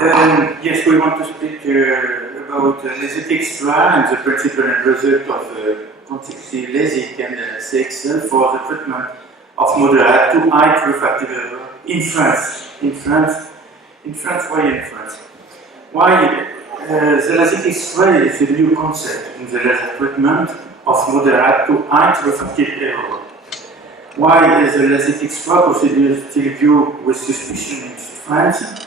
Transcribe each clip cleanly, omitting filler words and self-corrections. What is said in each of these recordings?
Yes, we want to speak about Lasik Xtra and the principle and result of consecutive Lasik and CXL for the treatment of moderate to high refractive error in France. Why in France? Why the Lasik Xtra is a new concept in the laser treatment of moderate to high refractive error. Why is the Lasik Xtra procedure still viewed with suspicion in France?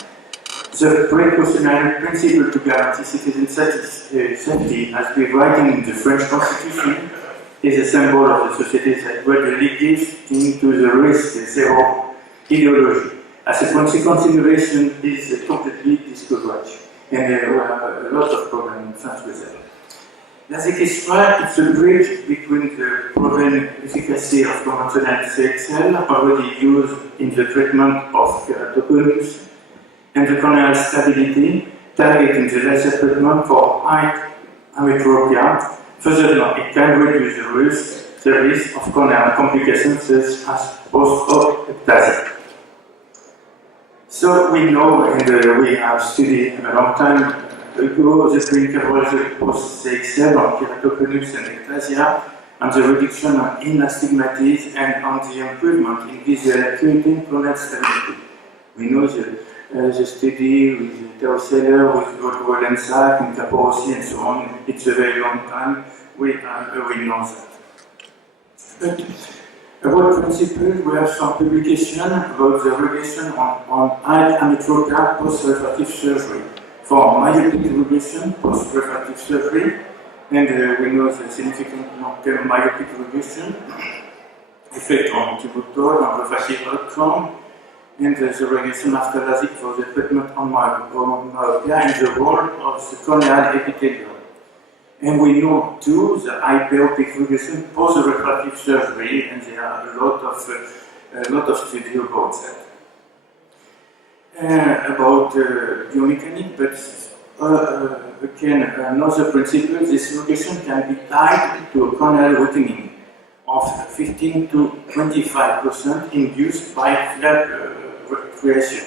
The precautionary principle to guarantee citizen safety, as we writing in the French Constitution, is a symbol of the society that gradually gives into the risk zero ideology. As a consequence, innovation is completely discouraged, and we have a lot of problems in France with that. Lasik Xtra is a bridge between the proven efficacy of conventional CXL, already used in the treatment of keratoconus, and the corneal stability, targeting the laser treatment for high ametropia. Furthermore, it can reduce the risk of corneal complications such as post-op ectasia. So we know, and we have studied a long time ago, the clinical result post-CXL on keratoconus and ectasia, and the reduction in astigmatism and on the improvement in visual acuity and corneal stability. We know the study with Teoseller, with Lasik and Caporossi and so on. It's a very long time. We know that. But about principles, we have some publication about the relation on high ametropia post-refractive surgery for myopic regression post-refractive surgery, and we know the significant long-term myopic regression effect on tubular on refractive outcome, and the regression after Lasik for the treatment on myopia and the role of the corneal epithelium. And we know too the hyperopic regression post-refractive surgery, and there are a lot of studies about that. About biomechanics, but again, another principle, this regression can be tied to a corneal weakening of 15 to 25% induced by flap creation.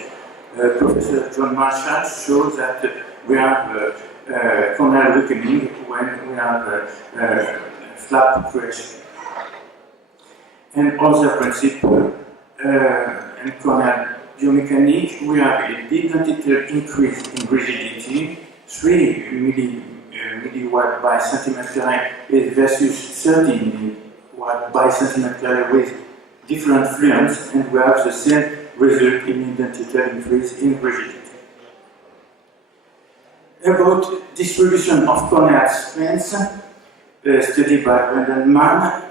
Professor John Marshall shows that we have corneal weakening when we have flap creation. And other principle in corneal biomechanics, we have a identical increase in rigidity, 3 milliwatt by centimeter versus 30 milliwatt by centimeter with different fluence, and we have the same result in identical increase in rigidity. About distribution of corneal strengths, studied by Brendan Mann,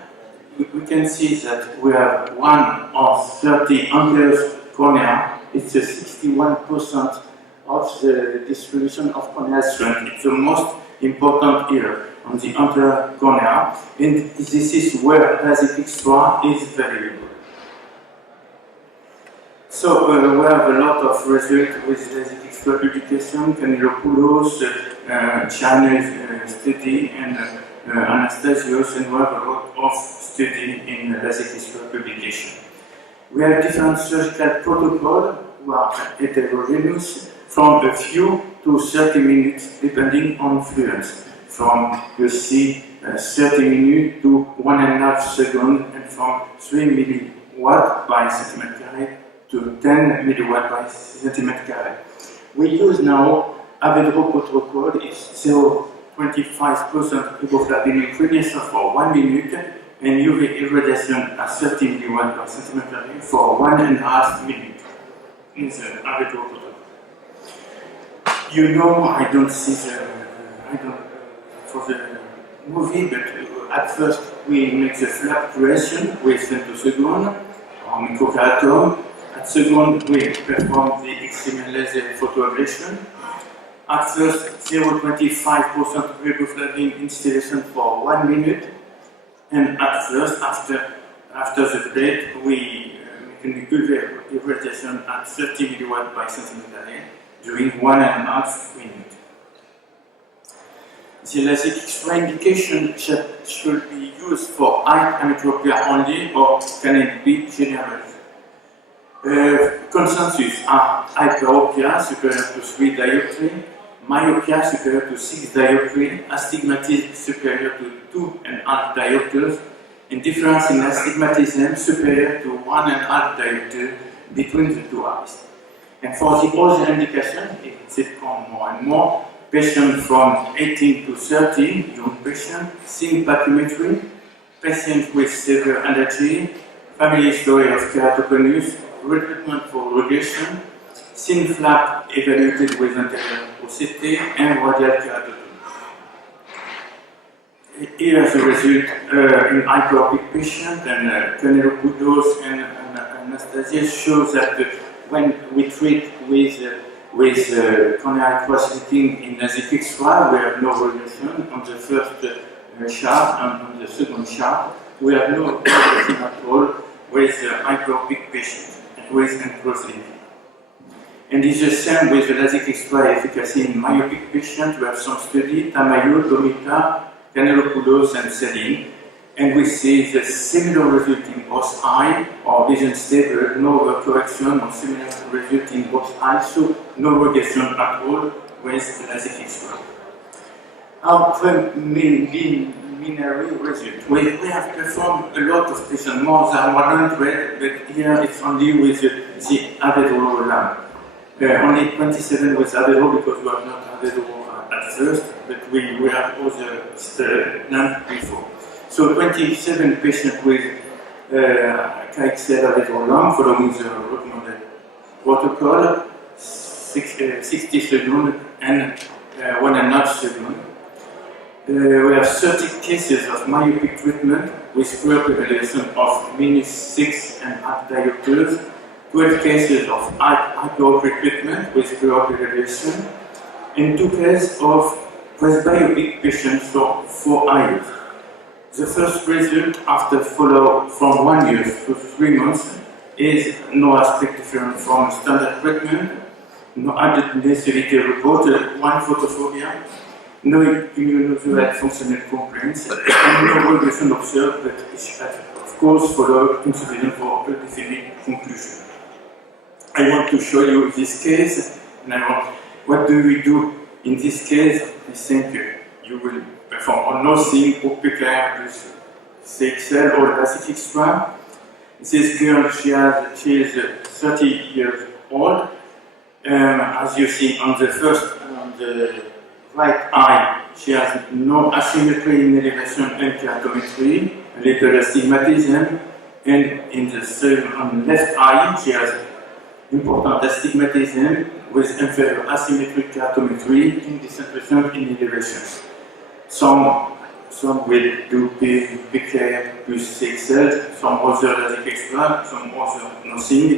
we can see that we have 1 of 30 anterior cornea. It's 61% of the distribution of corneal strength. It's the most important here on the anterior cornea, and this is where Lasik Xtra is valuable. So we have a lot of results with Lasik Xtra publication, Canelopoulos, Chinese study, and Anastasios, and we have a lot of study in Lasik Xtra publication. We have different surgical protocols who are heterogeneous, from a few to 30 minutes, depending on fluence. From, you see, 30 minutes to 1.5 seconds, and from 3 milliwatt by centimeter to 10 milliwatt by centimeter. We use now Avedro protocol, it's 0.25% riboflavin inclination for 1 minute, and UV irradiation at 30 milliwatt per centimeter for 1.5 minutes in the Avedro protocol. You know, I don't for the movie, but at first we make the flap creation with femtosecond or microkeratom. At second, we perform the excimer laser photoablation. At first, 0.25% riboflavin instillation for 1 minute. And at first, after the plate, we make an UV irradiation at 30 milliwatt by centimeter during 1.5 minutes. The Lasik Xtra indication should be used for high ametropia only, or can it be generalized? Consensus are hyperopia superior to 3 dioptry, myopia superior to 6 dioptry, astigmatism superior to 2.5 diopters, and difference in astigmatism superior to 1.5 diopter between the two eyes. And for the other indication, it's become more and more, patients from 18 to 30, young patients, seeing pachymetry, patients with severe allergy, family history of keratoconus, recruitment for regression, thin flap evaluated with anterior OCT, and radial keratoconus. Here is the result in hyperopic patient, and Ghenassia and Anastasia shows that when we treat with corneal cross-linking in Lasik Xtra, we have no regression on the first chart, and on the second chart, we have no regression at all with hyperopic patient with cross-linking. And it's the same with the Lasik Xtra efficacy in myopic patient. We have some study, Tamayo, Tomita, Ghenassia, and Celine. And we see the similar result in both eye, or vision stable, no overcorrection, or similar result in both eyes, so no regression at all with the Lasik Xtra. Our preliminary result. We have performed a lot of patients, more than 100, but here it's only with the Avedro lamp. Only 27 with Avedro because we have not Avedro at first, but we have other lamp before. So 27 patients with CXL Avedro lamp following the recommended protocol, 60 seconds and 1.5 seconds. We have 30 cases of myopic treatment with preop evaluation of -6.5 diopters, 12 cases of hyperopic treatment with preop evaluation, and 2 cases of presbyopic patients for 4 eyes. The first result after follow from 1 year to 3 months is no aspect different from standard treatment, no added necessity reported, 1 photophobia, no immunosuppressive functional complaints, and no regression observed, but is of course followed insufficient for a definite conclusion. I want to show you this case, and what do we do in this case? I think you will perform nothing OPK plus CXL or Lasik Xtra. This girl, she is 30 years old. As you see on the right eye, she has no asymmetry in elevation and keratometry, a little astigmatism, and in on the left eye, she has important astigmatism with inferior asymmetric keratometry in decentration in elevation. Some will do PK plus CXL, some other Lasik Xtra, some other nothing.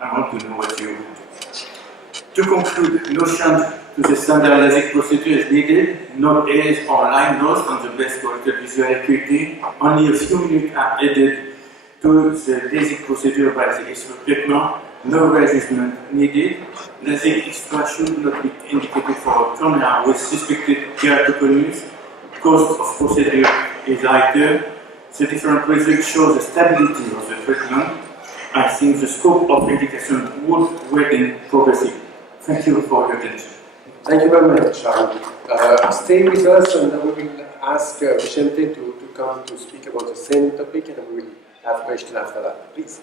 I want to know what you do. To conclude, no change to the standard Lasik procedure is needed, no airs or line loss on the best corrected visual acuity. Only a few minutes are added to the Lasik procedure by the Xtra treatment. No readjustment needed. Lasik Xtra should not be indicated for cornea with suspected keratoconus. Cost of procedure is higher. The different results show the stability of the treatment. I think the scope of indication would widen progressive. Thank you for your attention. Thank you very much. Stay with us, and we will ask Vicente to come to speak about the same topic, and we will have questions after that. Please.